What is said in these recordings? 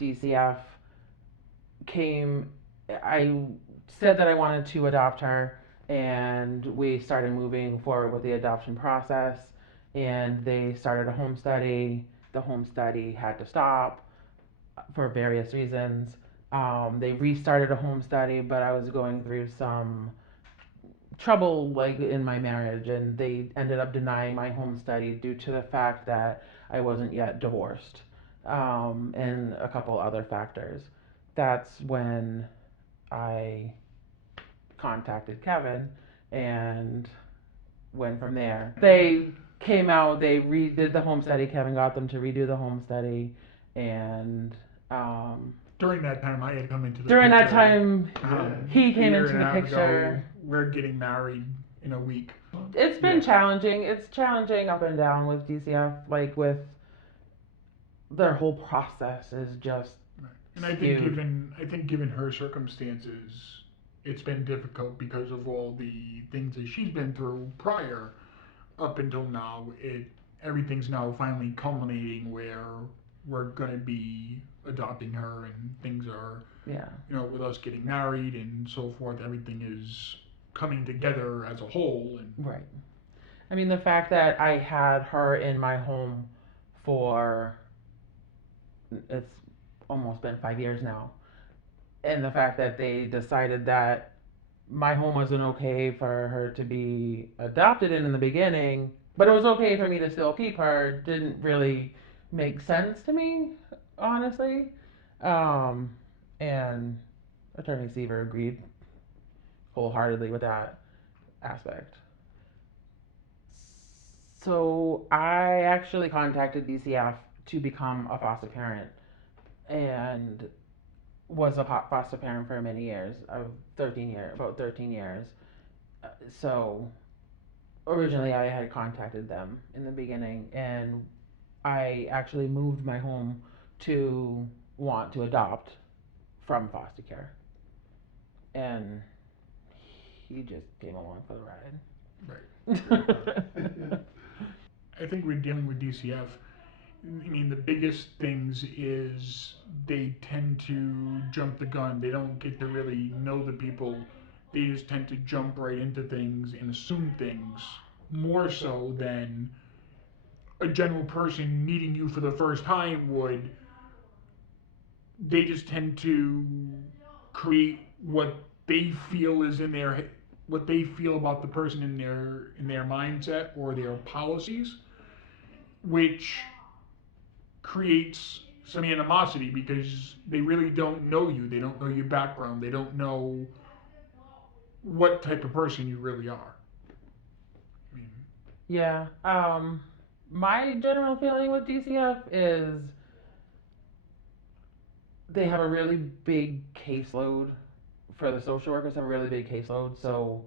DCF came, I said that I wanted to adopt her, and we started moving forward with the adoption process, and they started a home study. The home study had to stop for various reasons. They restarted a home study, but I was going through some trouble like in my marriage, and they ended up denying my home study due to the fact that I wasn't yet divorced, and a couple other factors. That's when I contacted Kevin and went from there. They came out, they redid the home study. Kevin got them to redo the home study, and During that time, I had come into the during that picture. time, he A came year into and a the half picture. ago, we're getting married in a week. It's been Yeah. challenging. It's challenging up and down with DCF, like with their whole process is just Right. And I think skewed. given her circumstances, it's been difficult because of all the things that she's been through prior up until now. Everything's now finally culminating where we're gonna be adopting her and things are, Yeah. with us getting married and so forth, everything is coming together as a whole. And Right. I mean, the fact that I had her in my home for it's almost been 5 years now, and the fact that they decided that my home wasn't okay for her to be adopted in the beginning, but it was okay for me to still keep her, didn't really make sense to me, honestly. Um, and Attorney Seaver agreed wholeheartedly with that aspect. So I actually contacted DCF to become a foster parent, and was a foster parent for many years, about 13 years. So originally I had contacted them in the beginning, and I actually moved my home to want to adopt from foster care, and he just came along for the right. ride. I think we're dealing with DCF. I mean, the biggest things is they tend to jump the gun. They don't get to really know the people. They just tend to jump right into things and assume things more so than a general person meeting you for the first time would. They just tend to create what they feel is in their what they feel about the person in their mindset or their policies, which creates some animosity because they really don't know you. They don't know your background. They don't know what type of person you really are. I mean, Yeah. My general feeling with DCF is they have a really big caseload. For the social workers, have a really big caseload. So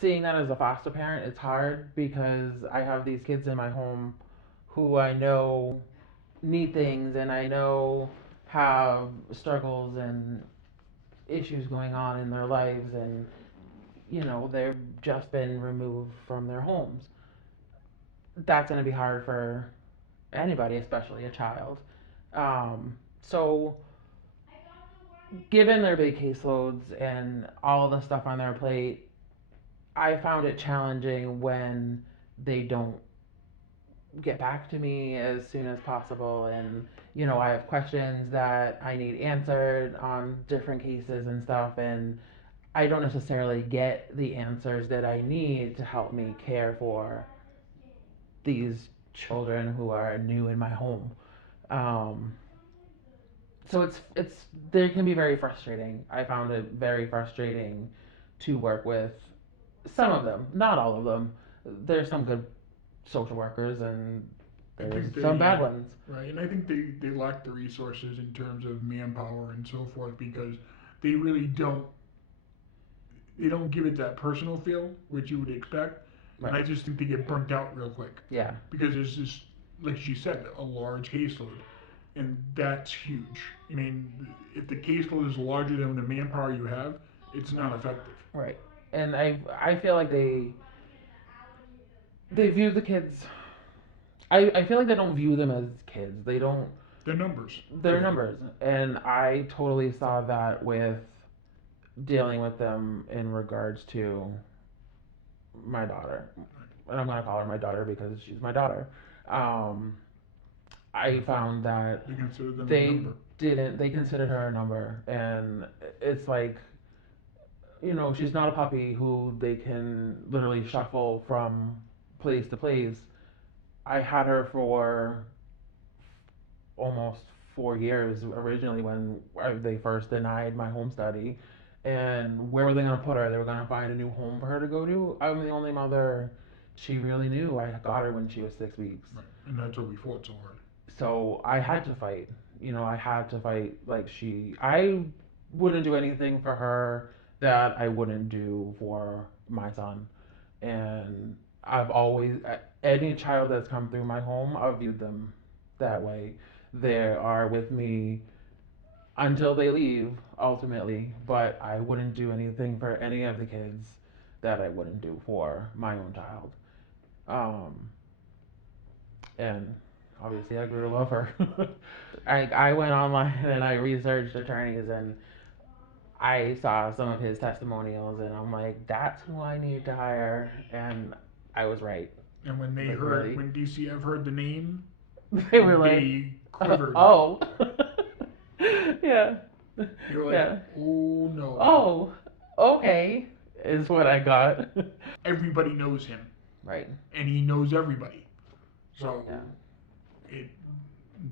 seeing that as a foster parent, it's hard because I have these kids in my home who I know need things, and I know have struggles and issues going on in their lives, and they've just been removed from their homes. That's going to be hard for anybody, especially a child. So given their big caseloads and all the stuff on their plate, I found it challenging when they don't get back to me as soon as possible. And I have questions that I need answered on different cases and stuff, and I don't necessarily get the answers that I need to help me care for these children who are new in my home. um, so it's they can be very frustrating. I found it very frustrating to work with some of them, not all of them. There's some good social workers, and I there's think some they bad ones. right, and I think they lack the resources in terms of manpower and so forth because they really don't give it that personal feel which you would expect, and I Right. just think they get burnt out real quick Yeah. because there's just like she said a large caseload, and that's huge. I mean, if the caseload is larger than the manpower you have, it's not effective. Right. And I feel like they view the kids. I feel like they don't view them as kids. They don't. They're numbers. They're numbers, and I totally saw that with dealing with them in regards to my daughter, and I'm gonna call her my daughter because she's my daughter. Um, I found that They consider them a they number. they considered her a number, and it's like, she's not a puppy who they can literally shuffle from place to place. I had her for almost 4 years originally when they first denied my home study. And where were they going to put her? They were going to find a new home for her to go to. I'm the only mother she really knew. I got her when she was 6 weeks. Right. And that's what we fought so hard. So I had to fight. I had to fight. I wouldn't do anything for her that I wouldn't do for my son. And I've always, any child that's come through my home, I've viewed them that way. They are with me until they leave, ultimately, but I wouldn't do anything for any of the kids that I wouldn't do for my own child. And obviously I grew to love her. I went online and I researched attorneys, and I saw some of his testimonials, and I'm like, that's who I need to hire, and I was right. And when they when DCF heard the name, they were like, they quivered. Oh. Yeah. They were like, yeah. Oh no. Oh, okay, is what I got. Everybody knows him. Right. And he knows everybody. So yeah.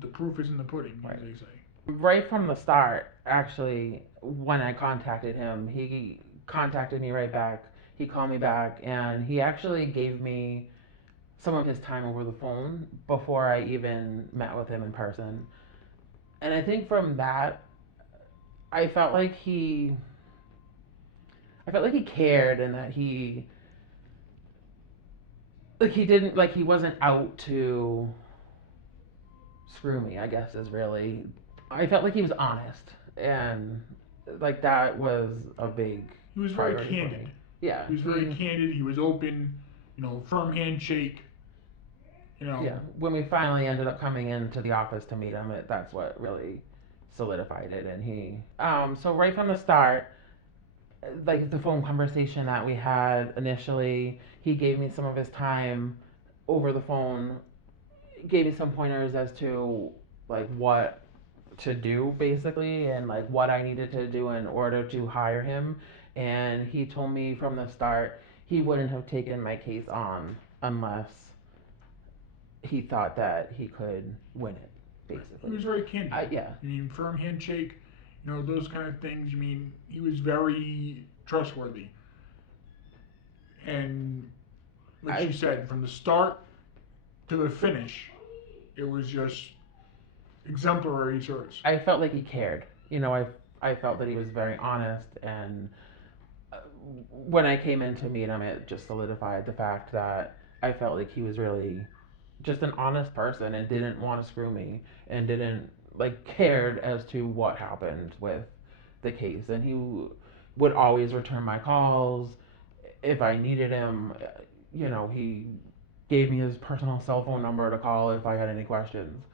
The proof is in the pudding, as they say. Right from the start, actually, when I contacted him, he contacted me right back. He called me back, and he actually gave me some of his time over the phone before I even met with him in person. And I think from that, I felt like he cared, and that he wasn't out to screw me, I guess, is really. I felt like he was honest, and that was a big. He was very candid. Yeah. He was very candid. He was open. Firm handshake. Yeah. When we finally ended up coming into the office to meet him, that's what really solidified it. And he, so right from the start, the phone conversation that we had initially, he gave me some of his time over the phone, gave me some pointers as to what to do basically, and what I needed to do in order to hire him. And he told me from the start he wouldn't have taken my case on unless he thought that he could win it, basically. He was very candid. Yeah. Firm handshake, those kind of things. He was very trustworthy. And like you said, from the start to the finish, it was just exemplary service. I felt like he cared. I felt that he was very honest, and when I came in to meet him, it just solidified the fact that I felt like he was really just an honest person and didn't want to screw me, and didn't cared as to what happened with the case. And he would always return my calls if I needed him. He gave me his personal cell phone number to call if I had any questions.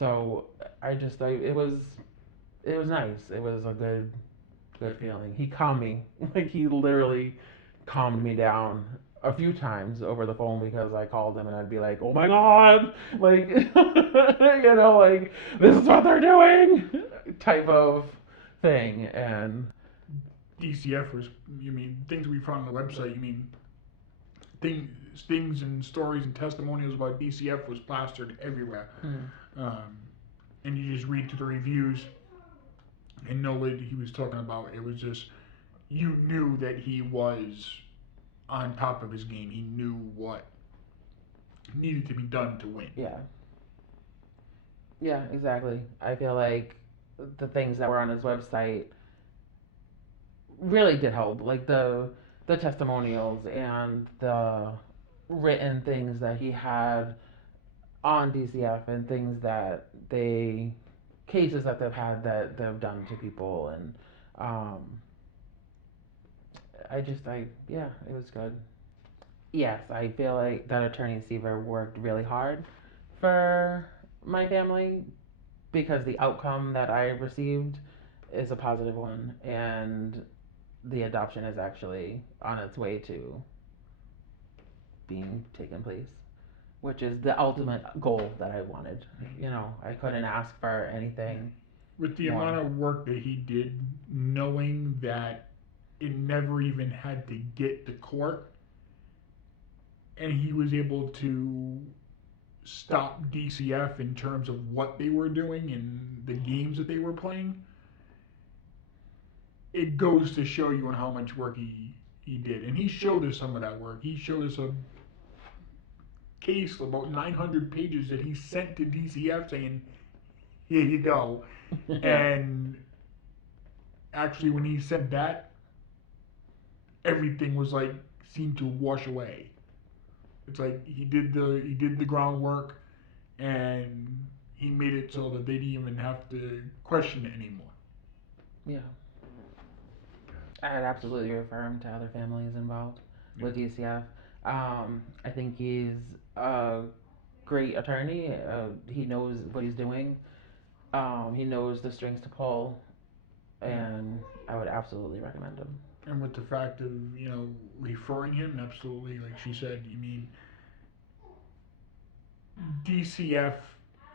So it was nice. It was a good feeling. He calmed me. He literally calmed me down a few times over the phone, because I called him and I'd be like, oh my God, this is what they're doing, type of thing. And DCF was, things we found on the website, things and stories and testimonials about DCF was plastered everywhere. And you just read through the reviews and know what he was talking about. It was just, you knew that he was on top of his game. He knew what needed to be done to win. Yeah, exactly. I feel like the things that were on his website really did help. The testimonials and the written things that he had on DCF, and things that cases that they've had that they've done to people. And it was good. Yes, I feel like that Attorney Seaver worked really hard for my family, because the outcome that I received is a positive one, and the adoption is actually on its way to being taken place, which is the ultimate goal that I wanted. You know, I couldn't ask for anything With the more. amount of work that he did, knowing that it never even had to get to court, and he was able to stop DCF in terms of what they were doing and the games that they were playing, it goes to show you on how much work he did. And he showed us some of that work. He showed us a case about 900 pages that he sent to DCF saying, here you go. And actually, when he said that, everything was like seemed to wash away. It's like he did the groundwork, and he made it so that they didn't even have to question it anymore. Yeah. I'd absolutely refer him to other families involved with DCF. I think he's a great attorney. He knows what he's doing. He knows the strings to pull, and I would absolutely recommend him. And with the fact of, referring him, absolutely, like she said, DCF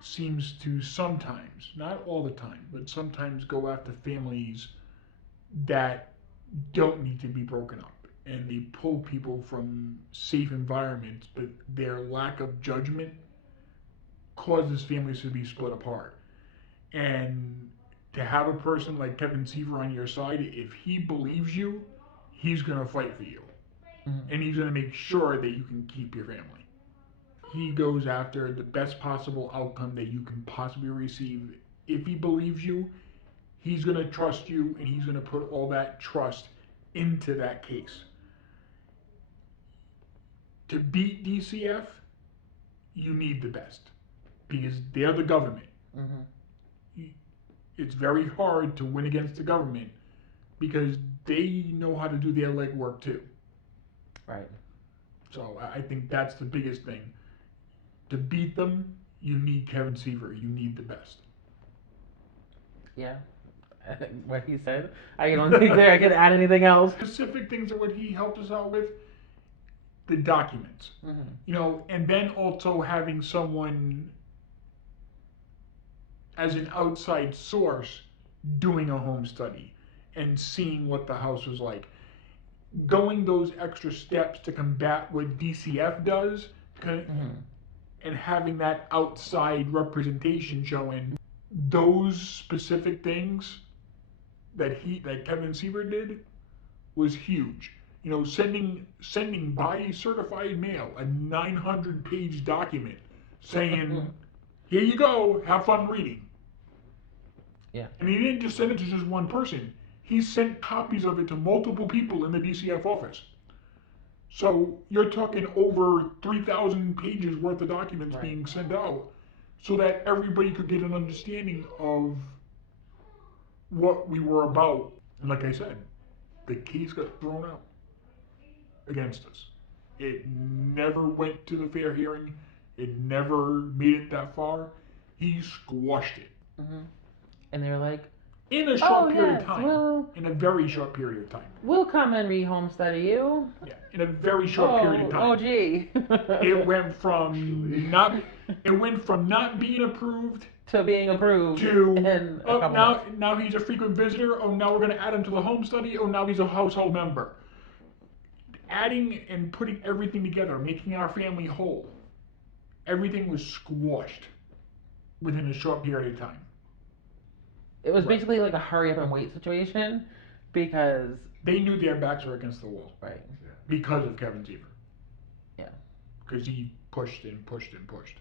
seems to sometimes, not all the time, but sometimes go after families that don't need to be broken up. And they pull people from safe environments, but their lack of judgment causes families to be split apart. And to have a person like Kevin Seaver on your side, if he believes you, he's going to fight for you. Mm-hmm. And he's going to make sure that you can keep your family. He goes after the best possible outcome that you can possibly receive. If he believes you, he's going to trust you, and he's going to put all that trust into that case. To beat DCF, you need the best, because they're the government. Mm-hmm. It's very hard to win against the government because they know how to do their legwork too. Right. So I think that's the biggest thing. To beat them, you need Kevin Seaver. You need the best. Yeah. What he said. I don't think I could add anything else. Specific things of what he helped us out with, the documents. Mm-hmm. And then also having someone as an outside source doing a home study and seeing what the house was like. Going those extra steps to combat what DCF does, and having that outside representation showing those specific things that Kevin Seaver did was huge. Sending by certified mail a 900-page document saying, here you go, have fun reading. Yeah. And he didn't just send it to just one person. He sent copies of it to multiple people in the DCF office. So you're talking over 3,000 pages worth of documents being sent out so that everybody could get an understanding of what we were about. And like I said, the case got thrown out against us. It never went to the fair hearing. It never made it that far. He squashed it. Mm-hmm. And they were like, in a short period of time. In a very short period of time. We'll come and re-home study you. Yeah, in a very short period of time. Oh, gee. It went from not being approved to being approved. To now he's a frequent visitor. Oh, now we're going to add him to the home study. Oh, now he's a household member. Adding and putting everything together, making our family whole. Everything was squashed within a short period of time. It was basically like a hurry up and wait situation because they knew their backs were against the wall. Right. Because of Kevin Seaver. Yeah. Because he pushed and pushed and pushed.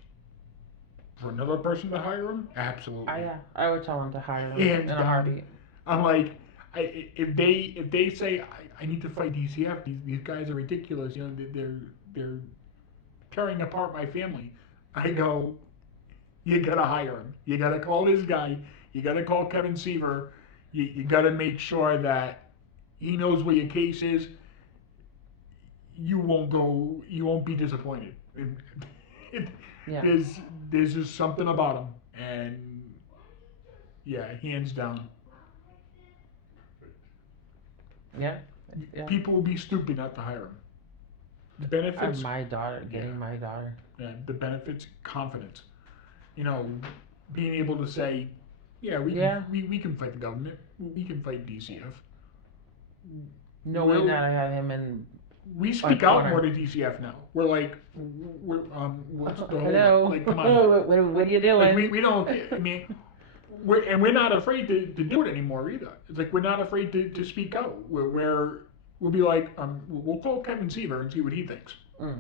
For another person to hire him? Absolutely. Yeah. I would tell him to hire him in a heartbeat. I'm like, if they say I need to fight DCF, these guys are ridiculous. They're tearing apart my family. I go, you gotta hire him. You gotta call this guy. You got to call Kevin Seaver. You got to make sure that he knows where your case is. You won't be disappointed. There's just something about him, and Yeah, hands down. Yeah. Yeah. People would be stupid not to hire him. The benefits, My daughter, yeah, getting my daughter. yeah, the benefits, confidence. You know, being able to say, yeah, Yeah. we can fight the government. We can fight DCF. Knowing We'll, that I had him in we my speak out more corner. to DCF now. We're like, what's the whole, Hello. like, come on. What are you Like, doing? we don't, I mean, we're not afraid to do it anymore either. It's like, we're not afraid to speak out. We'll be like, we'll call Kevin Seaver and see what he thinks. Mm.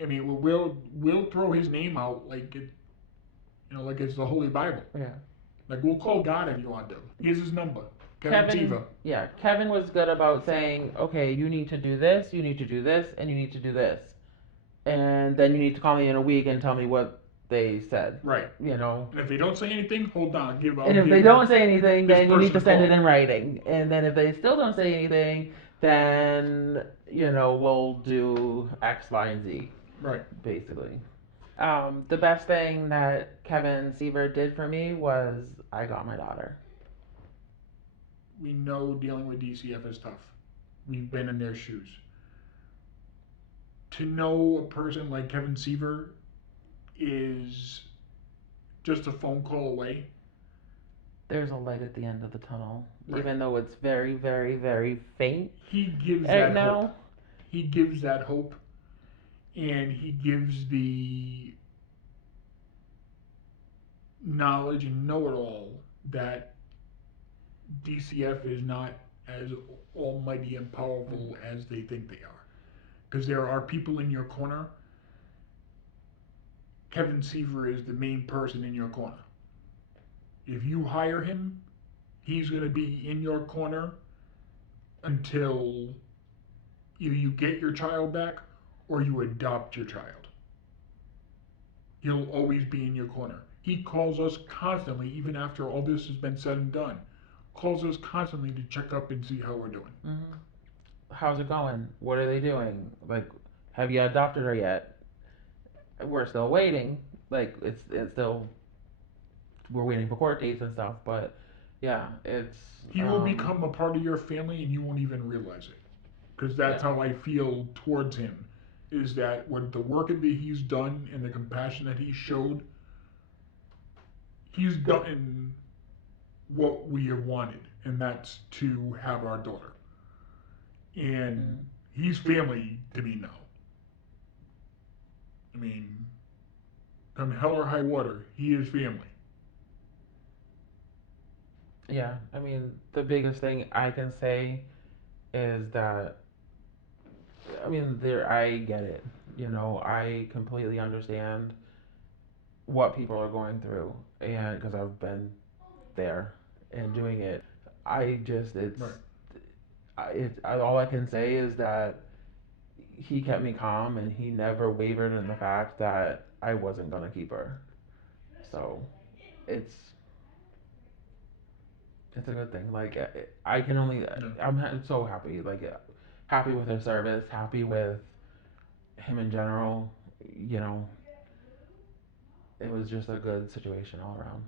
I mean, we'll throw his name out like like it's the Holy Bible. Yeah. Like, we'll call God if you want to. Here's his number. Kevin Seaver. Yeah, Kevin was good about saying, okay, you need to do this, you need to do this, and you need to do this. And then you need to call me in a week and tell me what they said. Right. You know. And if they don't say anything, hold on. And if they don't say anything, this then you need to person send it call. in writing. And then if they still don't say anything, then, we'll do X, Y, and Z. Right. Basically. The best thing that Kevin Seaver did for me was I got my daughter. We know dealing with DCF is tough. We've been in their shoes. To know a person like Kevin Seaver is just a phone call away. There's a light at the end of the tunnel, right. Even though it's very, very, very faint. He gives that hope. He gives that hope, and he gives the knowledge and know-it-all that DCF is not as almighty and powerful as they think they are. Because there are people in your corner. Kevin Seaver is the main person in your corner. If you hire him, he's going to be in your corner until either you get your child back or you adopt your child. He'll always be in your corner. He calls us constantly, even after all this has been said and done. Calls us constantly to check up and see how we're doing. Mm-hmm. How's it going? What are they doing? Like, have you adopted her yet? We're still waiting. Like, it's still, we're waiting for court dates and stuff. But yeah, it's. He will become a part of your family and you won't even realize it. Because that's how I feel towards him. Is that with the work that he's done and the compassion that he showed, he's gotten what we have wanted, and that's to have our daughter. And he's family to me now. I mean, come hell or high water, he is family. Yeah, I mean, the biggest thing I can say is that, I mean, I get it. I completely understand what people are going through, and because I've been there and doing it, all I can say is that he kept me calm and he never wavered in the fact that I wasn't gonna keep her. So, it's a good thing. Like, I can only, I'm so happy. Like, happy with her service, happy with him in general. It was just a good situation all around.